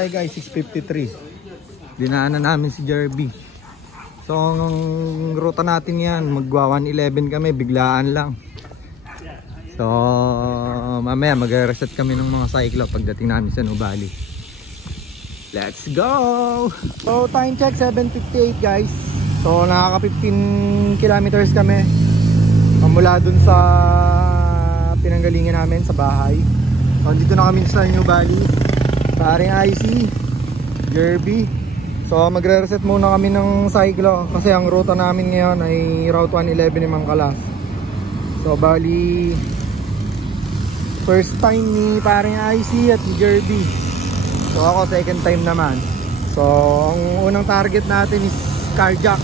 tayo guys, 6:53. Dinaanan namin si Jerby. So ang ruta natin yan, magwa 111 kami, biglaan lang. So mamaya mag-reset kami ng mga cyclo pagdating namin sa Nubali. Let's go! So time check 7:58 guys. So nakaka 15 kilometers kami mula dun sa pinanggalingan namin sa bahay. So dito na kami sa Nubali. Paring IC, Jerby. So magre-reset muna kami ng cyclo kasi ang ruta namin ngayon ay Route 111 ng Mangkalas. So bali first time ni paring IC at ni Jerby. So ako second time naman. So ang unang target natin is Carjack,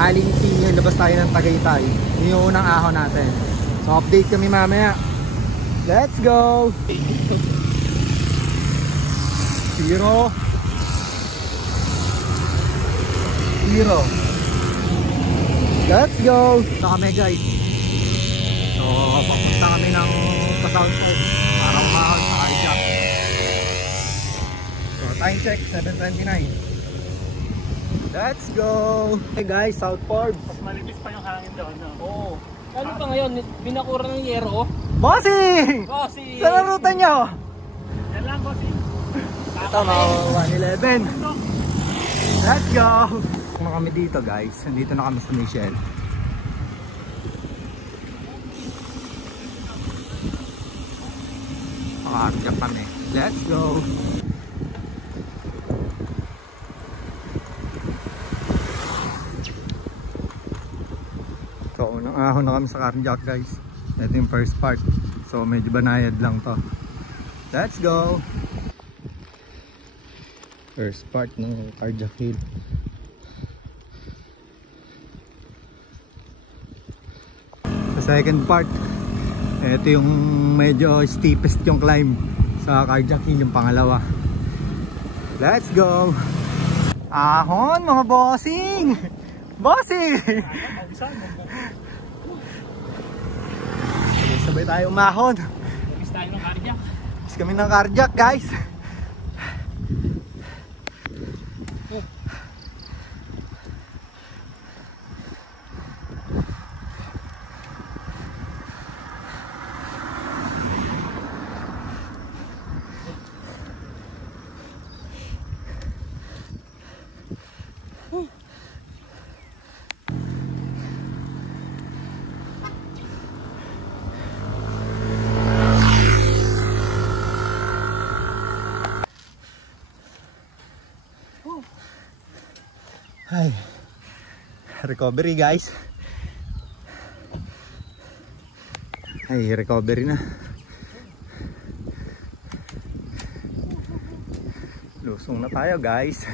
Aling P, labas tayo ng Tagaytay. Yun yung unang ahon natin. So update kami mamaya. Let's go! 0 Let's go! Ito kami guys. So papunta kami ng pa-Southside para umahon sa Carjack. So time check 7:29. Let's go! Hey guys, Southport. Mas malipis pa yung hangin doon, no? Oo. Ano pa ngayon? Binakura ng yero? Bossing! Bossing! Saan ang ruta nyo? Yan lang, bossing. Ito mga 111. Let's go! Kung kami dito guys, nandito na kami sa Michelle. Makakarga kami. Let's go! So unang ahon na kami sa Carjack guys. Ito yung first part. So medyo banayad lang to. Let's go! First part ng Carjack Hill. Sa second part, ito yung medyo steepest yung climb sa Carjack Hill, yung pangalawa. Let's go! Ahon mga bossing! Bossing! Sabay tayo umahon. Labis tayo ng Carjack. Labis kami ng Carjack guys. Ay, recovery guys. Ay, recovery na. Lusong na tayo guys.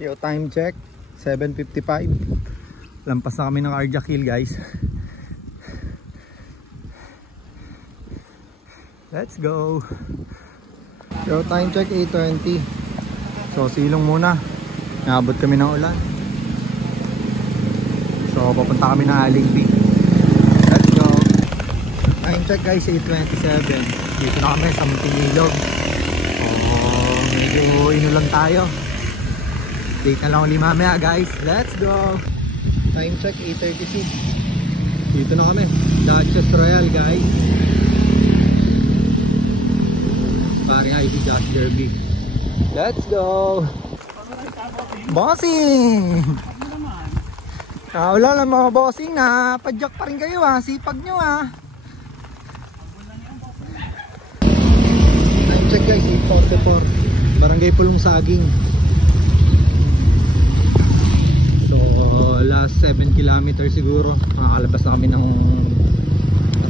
Yo, time check 7:55. Lampas na kami ng Carjack Hill guys. Let's go. Yo, time check 8:20. So silong muna. Naabot kami ng ulan. So papunta kami ng Aling P. Let's go. Time check guys 8:27. Dito na kami sa Muntinilog. Medyo inulan tayo. Date na lang ulit mamaya guys. Let's go. Time check 8:36. Dito na kami, Duchess Royal guys. Paring IC Josh Derby. Let's go. Bossing! Wala lang mga bossing na padyak pa rin kayo ha. Sipag nyo ha. Time check guys 8:44. Barangay Pulong Saging. So last 7 kilometers siguro. Makakalabas na kami ng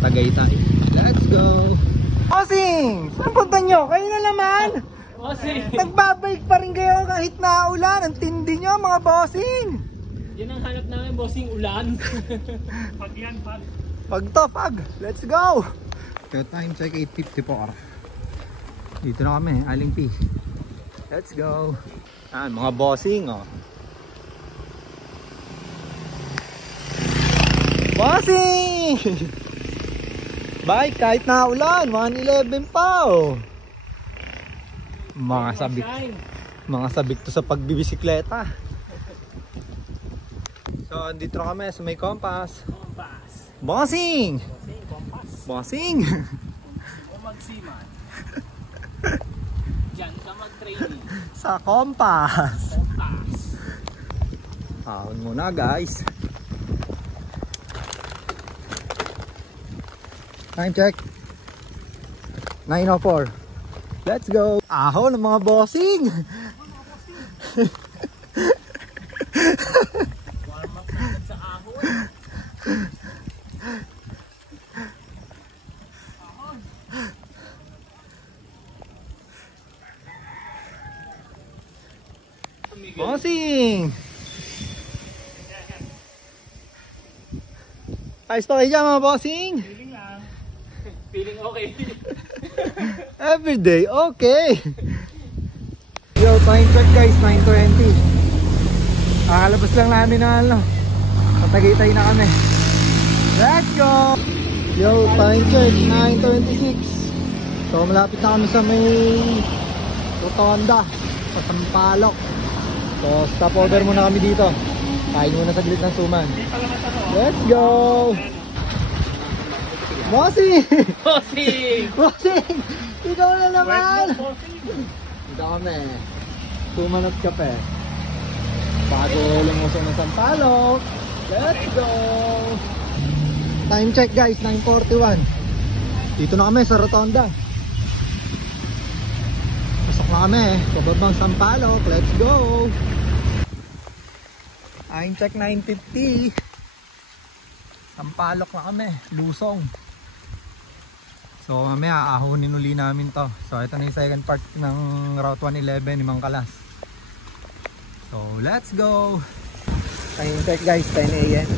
Tagaytay. Let's go. Bossing! Saan punta nyo? Kayo na naman! Bossing! Nagbabike pa rin kayo kahit na ulan. Ang tindi nyo mga bossing! Yan ang hanap namin, bossing, ulan. Pag yan, pag. Pag to, pag! Let's go! So time check 8:54. Dito na kami, Aling P. Let's go! Mga bossing oh. Bossing! Bike kahit na ulan, 111 pa oh. Mga sabik to sa pagbibisikleta. So andito na kami sa may Compass. Bossing! Bossing! O magsiman. Diyan ka mag-training. Sa Compass. Compass. Ahon muna guys. Time check 9:04. Let's go. Ahon ng mga bossing. Warm up natin sa ahon. Bossing! Ayos pa kayo dyan mga bossing? Feeling lang. Feeling okay. Everyday, okay. Yo, time check guys, 9:20. Kakalabas lang namin na ano. Patagitay na kami. Let's go! Yo, time check, 9:26. So malapit na kami sa may Rotonda, sa Sampaloc. So stop over muna kami dito. Kain muna sa gilid ng suman. Let's go! Bossing! Bossing! Bossing! Ikaw na naman! Bossing. Ito kami. Suman at kape. Bago lumusong ng Sampaloc. Let's go! Time check guys, 9:41. Dito na kami sa Rotonda. Pasok na kami. Pababang Sampaloc. Let's go! Time check 9:50. Sampaloc na kami. Lusong. So mamaya ahonin uli namin to. So ito na yung second part ng Route 111 ni Mang Kalas. So let's go. Time check guys, 10 AM.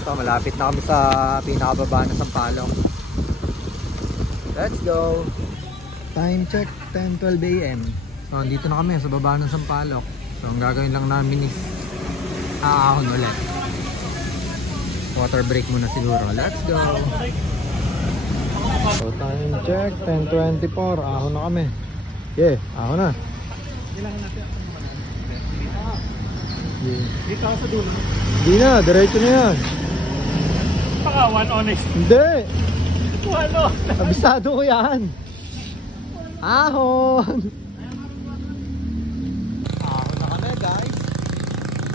So malapit na kami sa pinakababa na Sampaloc. Let's go. Time check 10:12 AM. So andito na kami sa baba ng Sampaloc. So ang gagawin lang namin is aahon ulit. Water break muna siguro. Let's go. So time check 10:24. Ahon na kami. Yeah, ahon na. Yeah. Dito ako sa dulo. Hindi na, diretso na yan. Pakawan, honest. Hindi. Ano? Abisado ko yan. Ahon. Ahon na kami guys.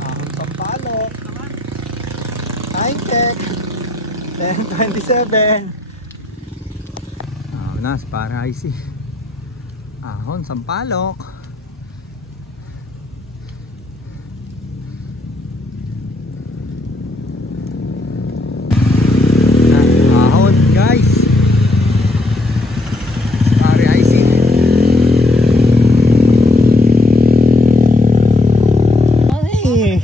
Ahon Sampaloc. Time check 10:27. Ahon na sa Paraisi. Ahon Sampaloc. Ahon guys. Paraisi. Ay.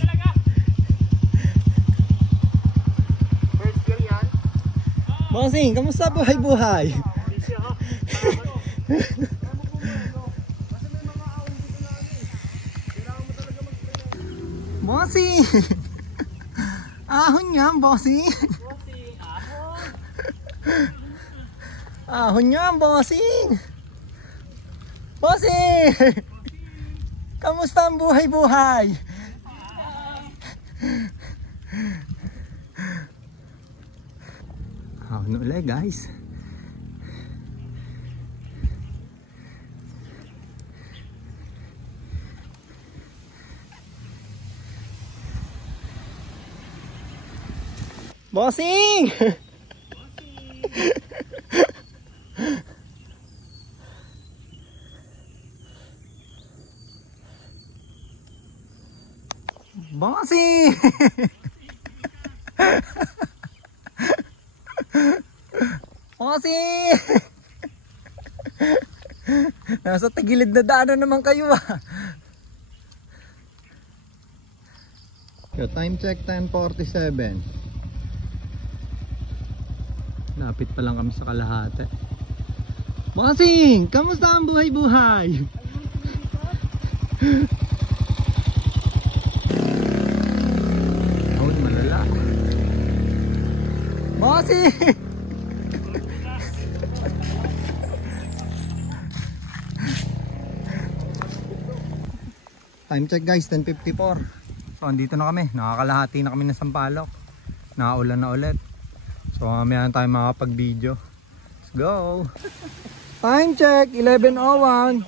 Bossing, kamusta buhay-buhay? Bossing! Ahon yan, bossing! Bossing, ahon! Ahon yan, bossing! Bossing! Kamusta ang buhay-buhay? Ahon ulit guys. Bossing! Bossing! Bossing! Nasa tagilid na daanan naman kayo ah. Yo, time check 10:47. Lapit pa lang kami sa kalahati. Bossing! Kamusta ang buhay-buhay? Ahon malala. Bossing! Time check guys, 10:54. So andito na kami, nakakalahati na kami ng Sampaloc. Nakaulan na ulit. So mamaya na tayo makapag-video. Let's go! Time check, 11:01.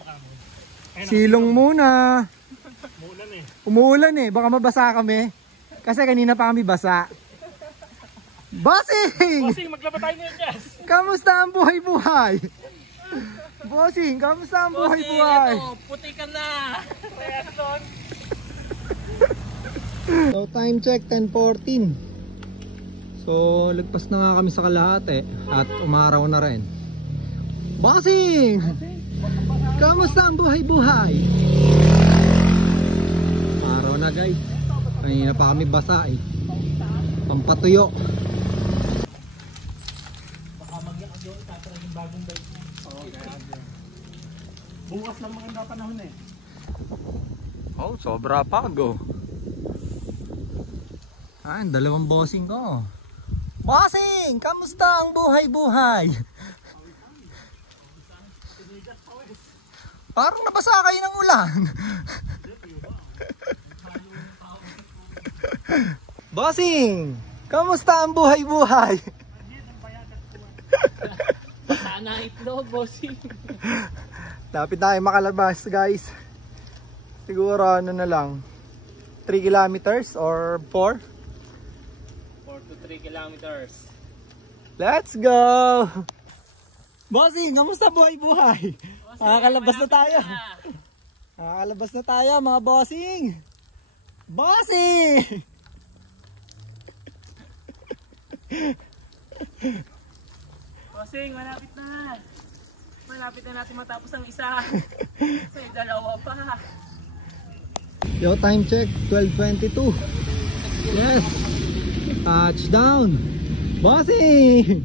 Silong muna. Umuulan eh. Umuulan eh, baka mabasa kami. Kasi kanina pa kami basa. Bossing! Bossing, maglaba tayo ngayon, yes! Kamusta ang buhay-buhay? Bossing, kamusta ang buhay-buhay? Ito, puti ka na. Kaya doon. So time check, 10:14. So lagpas na nga kami sa kalahati at umaraw na rin. Bossing! Kamusta ang buhay-buhay? Araw na guys. Kanina pa kami basa eh. Pampatuyo. Baka magyak doon, tatry yung bagong bike niya. Oo, kaya doon. Bukas lang maganda panahon eh. Oh, sobra pago. Ang dalawang bossing ko. Bossing! Kamusta ang buhay-buhay? Parang nabasa kayo ng ulan. Bossing! Kamusta ang buhay-buhay? Baka na itlog, bossing. Lapit tayo makalabas guys. Siguro ano na lang, 3 kilometers or 4. 4 to 3 kilometers. Let's go! Bossing, kamusta buhay-buhay? Nakakalabas na tayo. Nakakalabas na tayo mga bossing. Bossing! Bossing, malapit na. Malapit na natin matapos ang isa. May dalawa pa. Yo, time check, 12:22. Yes! Touchdown! Bossing!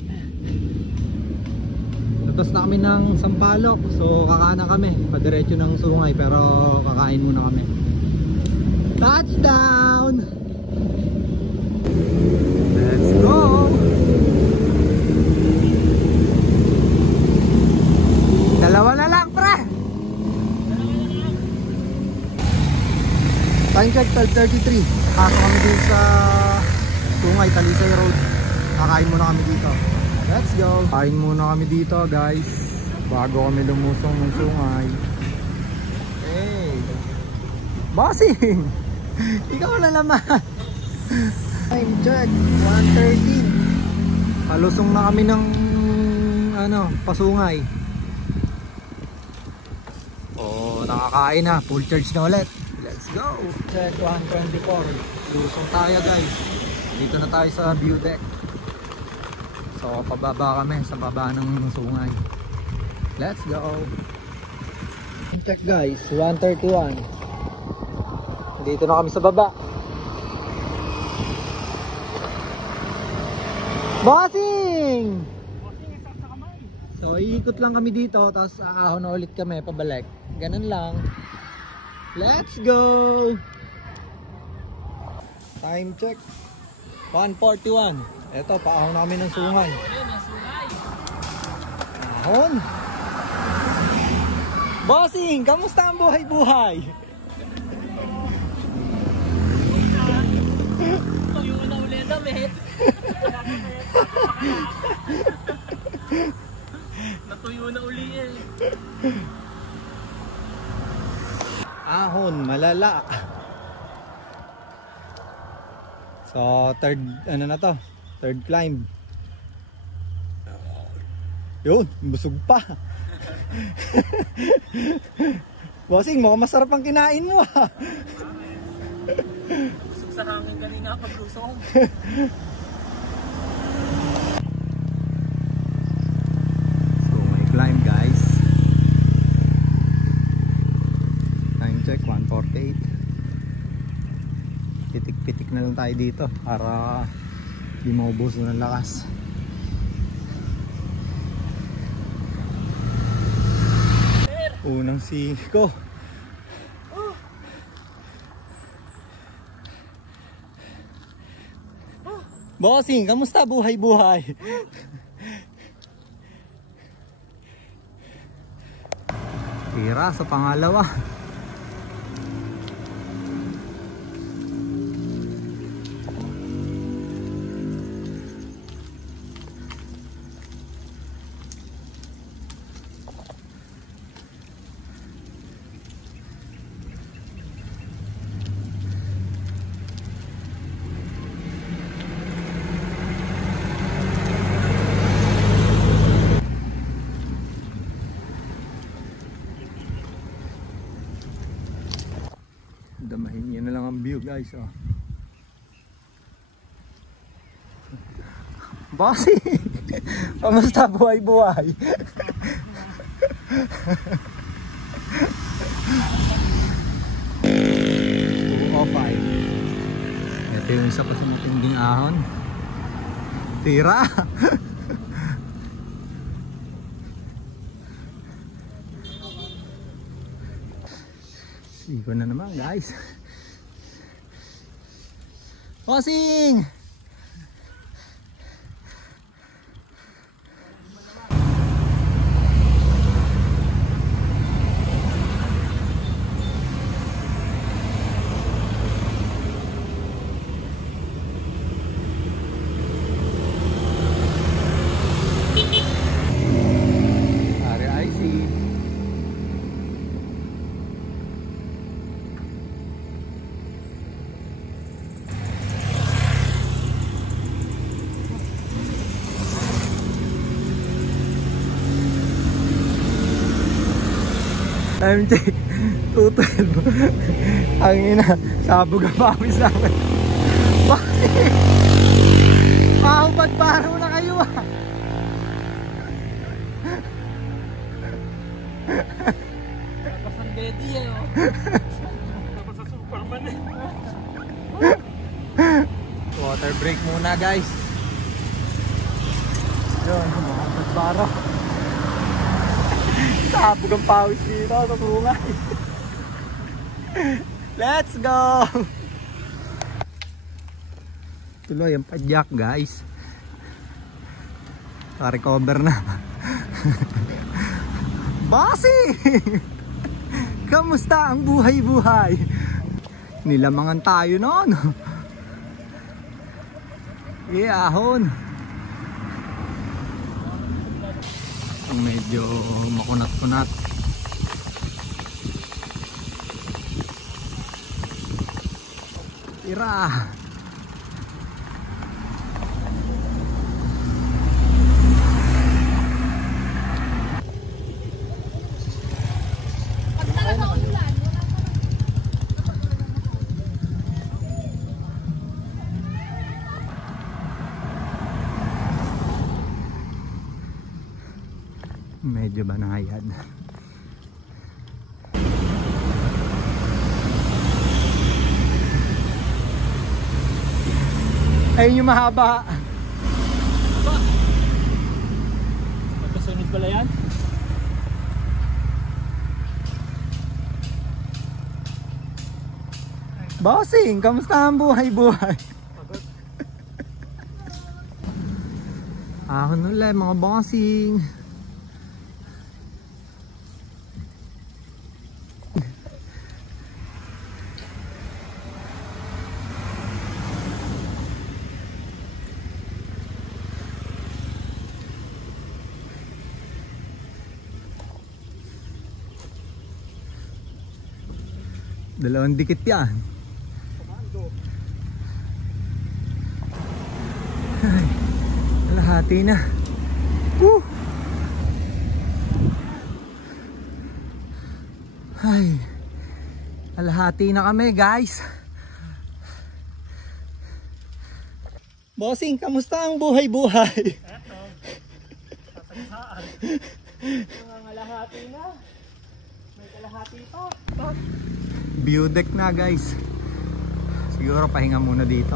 Tapos na kami ng Sampaloc. So kakanan kami, padiretso ng Sungay, pero kakain muna kami. Touchdown! Let's go! Dalawa na lang, pre! Time check, 12:33. Pasok kami dito sa Sungay, Talisay Road. Kakain muna kami dito. Let's go! Kain muna kami dito guys, bago kami lumusong ng Sungay. Hey! Bossing! Ikaw na naman! Time check, 1:13. Palusong na kami ng Pasungay. Oh, nakakain na, full charge na ulit. Let's go! Check, 1:24. Lusong tayo guys. Dito na tayo sa view deck. So pababa kami sa baba ng Sungay. Let's go. Check guys, 1:31. Dito na kami sa baba. Bossing! Bossing, isang sa kamay. So iikot lang kami dito, tapos aahon na ulit kami pabalik. Ganun lang. Let's go! Time check, 1:41. Eto, paahon na kami ng Sungay. Ayun, ang sungay. Ahon! Bossing, kamusta ang buhay-buhay? Tuyo na ulit damit. Natuyo na uli eh. Ahon, malala. So, third climb. Yun, busog pa. Bossing, mukhang masarap ang kinain mo ah. Busog sa hangin kanina paglusong. So, may climb guys. Time check, 1:48. Pitik-pitik na lang tayo dito para di maubos ng lakas. Unang siko. Bossing, kamusta buhay-buhay? Tira sa pangalawa. Damahin nyo na lang ang view guys, oh. Bossy! Kamusta buhay-buhay? 205. Ito yung isa pa sa matinding ahon. Tira! Sigo na naman guys. Bossing! Time check 2:12. Ang ina, sabog ang pawis namin. Bakit? Pahubad-baro na kayo ah. Tapos ang Betty eh oh. Tapos sa Superman eh. Water break muna guys. Yun, makapag-baro. Sabog ang pawis dito sa tungay. Let's go! Tuloy ang padyak guys. Pa-recover na. Bossy! Kamusta ang buhay-buhay? Nilamangan tayo noon. Iahon. Medyo makunat-kunat. Tira. Medyo banayad. Ayun yung mahaba. Magkasunod pala yan? Bossing, kamusta ang buhay-buhay? Ahon ulit mga bossing. Dalawang dikit yan. Ay, kalahati na. Woo! Ay, kalahati na kami guys. Bossing, kamusta ang buhay-buhay? Eto, sasagsaan. Mga kalahati na. May kalahati pa. View deck na guys. Siguro pahinga muna dito.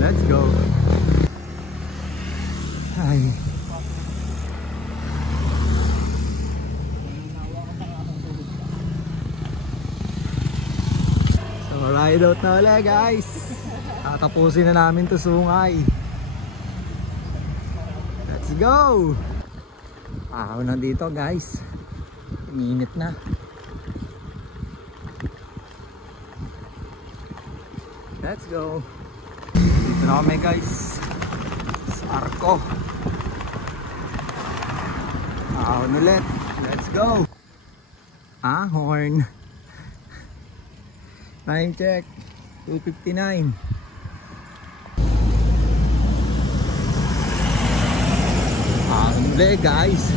Let's go. Ay. So ride out na ulit guys. Tatapusin na namin to sungay. Let's go! Ako na dito guys. Uminit na. Let's go! Dito na kami guys. Sa Arco. Ahon ulit. Let's go! Ahon. Time check. 2:59. Ahon ulit guys.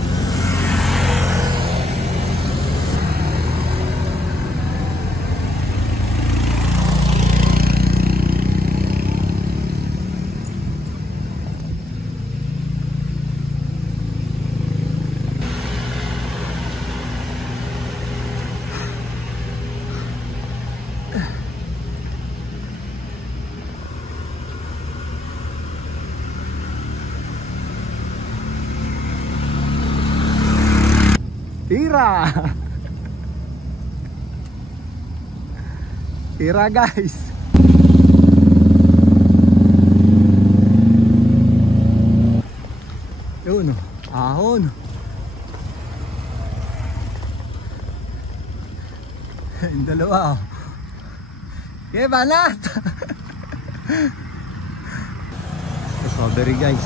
Tira! Tira guys! Yun, ahon! Yung dalawa oh. Okay, banat! Strawberry guys.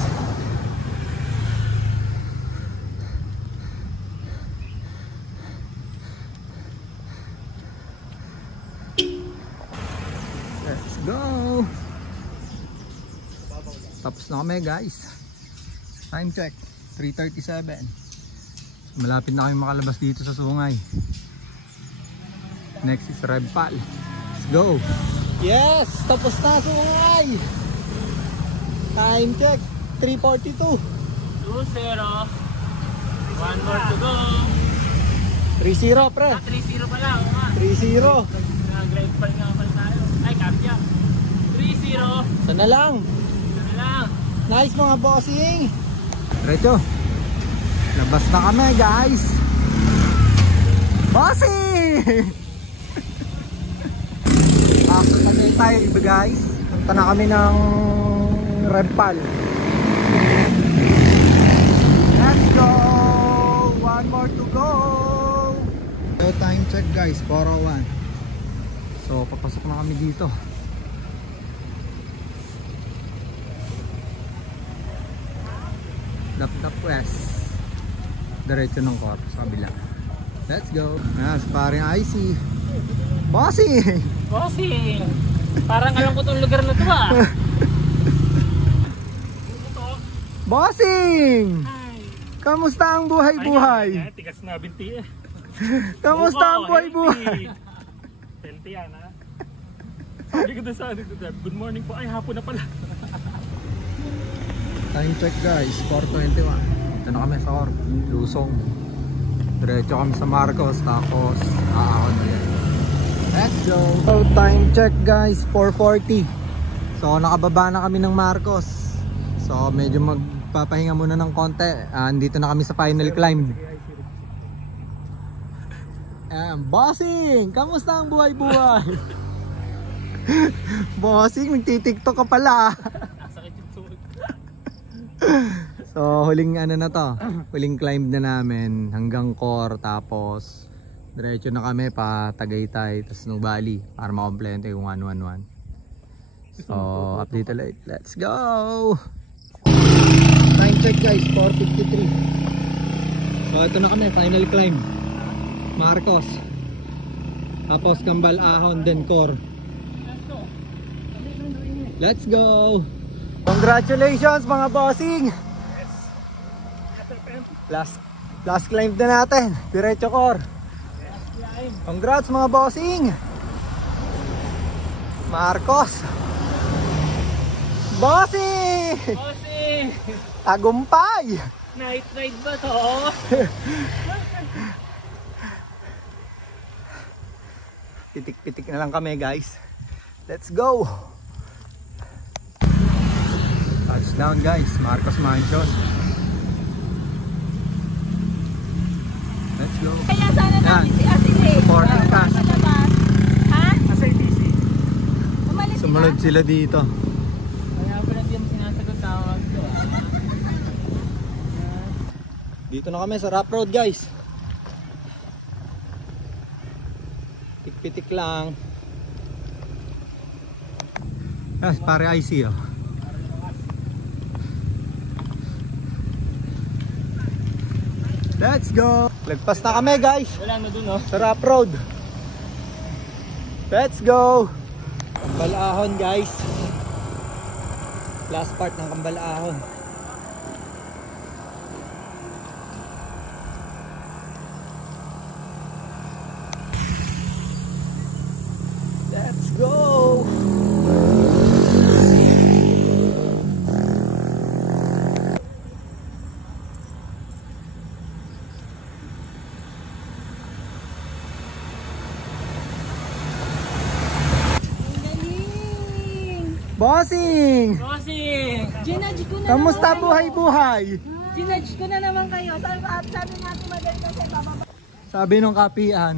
Let's go! Tapos na kami guys. Time check 3:37. Malapit na kami makalabas dito sa sungay. Next is Redpal. Let's go! Yes! Tapos na sungay! Time check 3:42. 2-0. 1 more to go. 3-0 pre. 3-0 pa lang. 3-0. Nag-grind pa nga pala tayo. Ay, kapya. 3-0. Sana lang. Sana lang. Nice mga bossing. Diretso. Labas na kami guys. Bossing! Kami tayo iba guys. Punta na kami ng Redpal. Let's go! One more to go! So time check guys, 4:01. So papasok na kami dito. Dap west. Diretso ng Corp sa kabila. Let's go. Yes, paring IC. Bossing! Bossing! Parang alam ko tong lugar na to ah. Bossing! Kamusta ang buhay-buhay? Tigas na binti eh. Kamusta ang buhay-buhay? Healthy yan ha. Sabi ko doon sa good morning po. Ay hapon na pala. Time check guys, 4:21. Ito na kami sa Corp, Lusong. Diretso kami sa Marcos, tapos aakon ulit. Let's go! So time check guys, 4:40. So nakababa na kami ng Marcos. So medyo magpapahinga muna ng konti. Andito na kami sa final climb. Bossing! Kamusta ang buhay-buhay? Bossing, nagtitiktok ka pala. So huling ano na to, huling climb na namin hanggang Core, tapos diretso na kami pa Tagaytay, tapos Nubali para makompleto yung 111. So update ulit, let's go! Time check guys, 4:53. So ito na kami, final climb Marcos, tapos Kambal, Ahon, then Core. Let's go! Congratulations mga bossing! Last climb na natin, diretso Core. Congrats mga bossing! Marcos! Bossing! Bossing! Tagumpay! Night ride ba to? Pitik-pitik na lang kami guys. Let's go! Touchdown guys, Marcos Mansion. Let's go. Kaya sana namin si Asin eh. Supporting cast. Ha? Nasa ATC. Umalis Sumunod sila dito. Kaya pala hindi mo sinasagot tawag ko. Dito na kami sa rough road guys. Pitik lang. Yes, pare IC oh. Let's go! Lagpas na kami guys. Wala na dun oh. Sa rough road. Let's go! Kambal-ahon guys. Last part ng Kambal-ahon. Let's go! Bossing! Bossing! Ginudge ko na Kamusta naman buhay-buhay? kayo. Ginudge ko na naman kayo. Sabi natin magaling kasi bababa. Sabi nung kapian,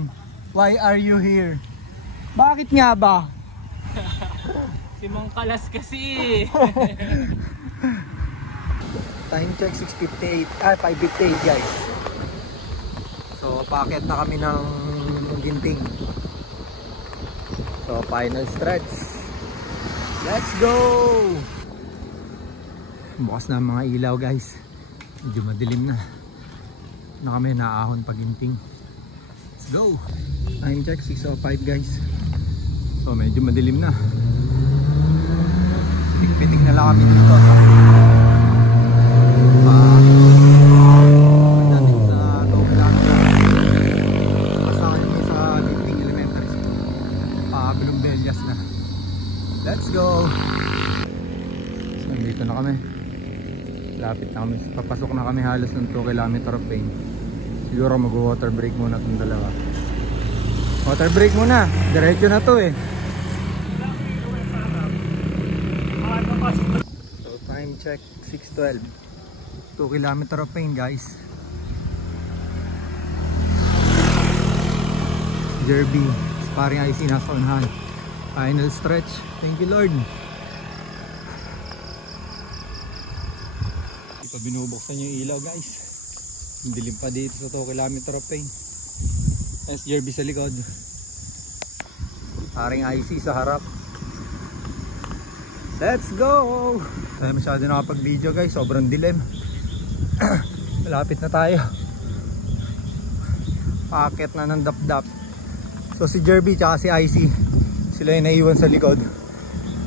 why are you here? Bakit nga ba? Si Mang Kalas kasi. Time check 6:58, 5:58 guys. So packet na kami ng Ginting. So final stretch. Let's go! Bukas na ang mga ilaw guys. Medyo madilim na. Na kami naahon pa Ginting. Let's go! Time check 6:05 guys. So medyo madilim na. Pitik-pitik na lang kami dito. Let's go! So dito na kami. Lapit na kami. Papasok na kami halos ng 2 kilometer of lane. Siguro mag-water break muna itong dalawa. Water break muna. Diretso na to eh. So time check 6:12. 2 kilometer of lane guys. Derby. Sparring IC nasa unahan. Final stretch. Thank you Lord. Ito binubuksan yung ilaw guys. Dilim pa dito sa 2 kilometer of lane. SJRB sa likod. Paring IC sa harap. Let's go! Tayo masyado nakapag video guys. Sobrang dilim. Malapit na tayo. Packet na ng dap-dap. So si Jerby tsaka si IC, sila yung naiwan sa likod.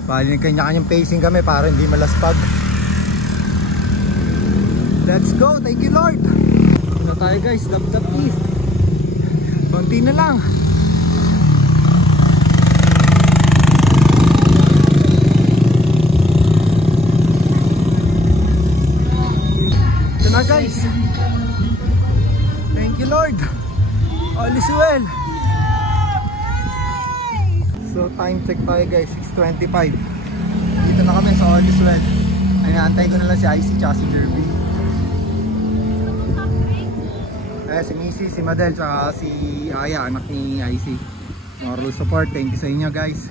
Bali kanya-kanyang pacing kami para hindi malaspag. Let's go! Thank you Lord! Ito na tayo guys, dap-dap east. Konti na lang. Ito na guys. Thank you Lord. All is well. So time check tayo guys, 6:25. Dito na kami sa All is well. Inaantay ko na lang si IC tsaka si Jerby. Si Missy, si Madel, tsaka si Aya, anak ni IC. Moral support, thank you sa inyo guys.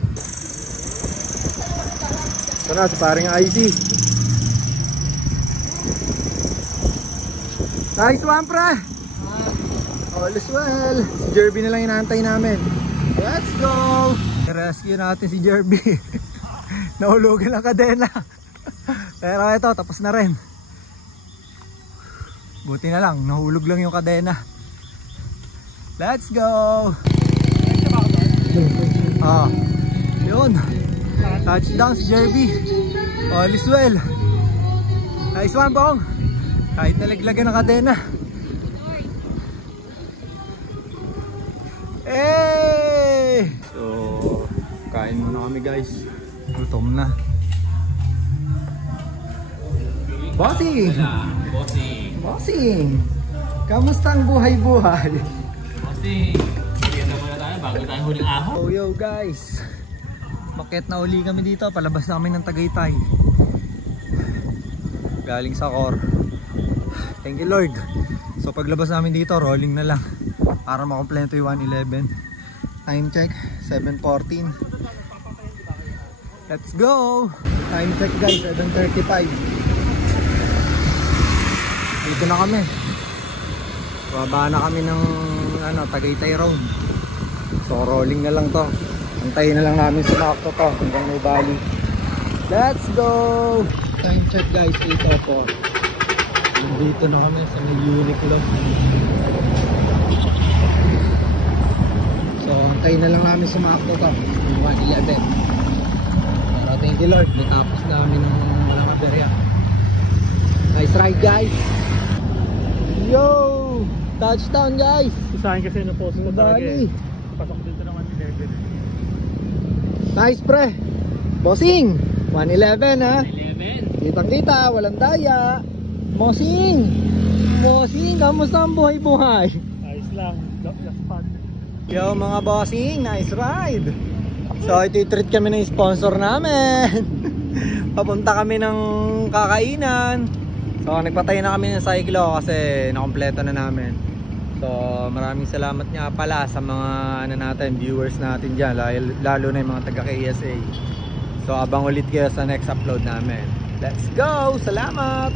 Ito na, si paring IC. Nice one pre! All is well. Si Jerby na lang inaantay namin. Let's go! I-rescue natin si Jerby. Nahulugan lang kadena. Pero ito, tapos na rin. Buti na lang, nahulog lang yung kadena. Let's go! Yun. Touchdown si Jerby. All is well. Nice one, Bong. Kahit nalaglagan ng kadena. Hey! So, kain muna kami guys. Gutom na. Bossing! Bossing! Kamusta ang buhay-buhay? Bossing! Dito muna tayo bago tayo huling ahon. Oh yo guys! Maket na uli kami dito. Palabas na kami ng Tagaytay. Galing sa Cor. Thank you Lord. So paglabas namin dito, rolling na lang. Para makompleto yung 111. Time check, 7:14. Let's go! Time check guys, 7:35. Dito na kami. Baba na kami ng Tagaytay Road. So rolling na lang to. Antayin na lang namin si Macto to hanggang may bali. Let's go! Time check guys, 8:04. Dito na kami sa may Uniqlo. So antayin na lang namin si Macto to 1:11. Pero thank you Lord, natapos namin ng mga kaberya. Nice ride guys! Yo! Touchdown guys! Sa akin kasi na-post mo talaga Bali! Pasok dito naman si David. Nice pre! Bossing! 1:11 ha! 11. Kitang kita, walang daya! Bossing! Bossing! Kamusta ang buhay-buhay? Ayos lang. Last spot. Yo mga bossing! Nice ride! So iti-treat kami ng sponsor namin! Papunta kami ng kakainan. So nagpatay na kami ng cyclo kasi nakompleto na namin. So maraming salamat nga pala sa mga natin, viewers natin dyan, lalo na yung mga taga KSA. So abang ulit kayo sa next upload namin. Let's go! Salamat!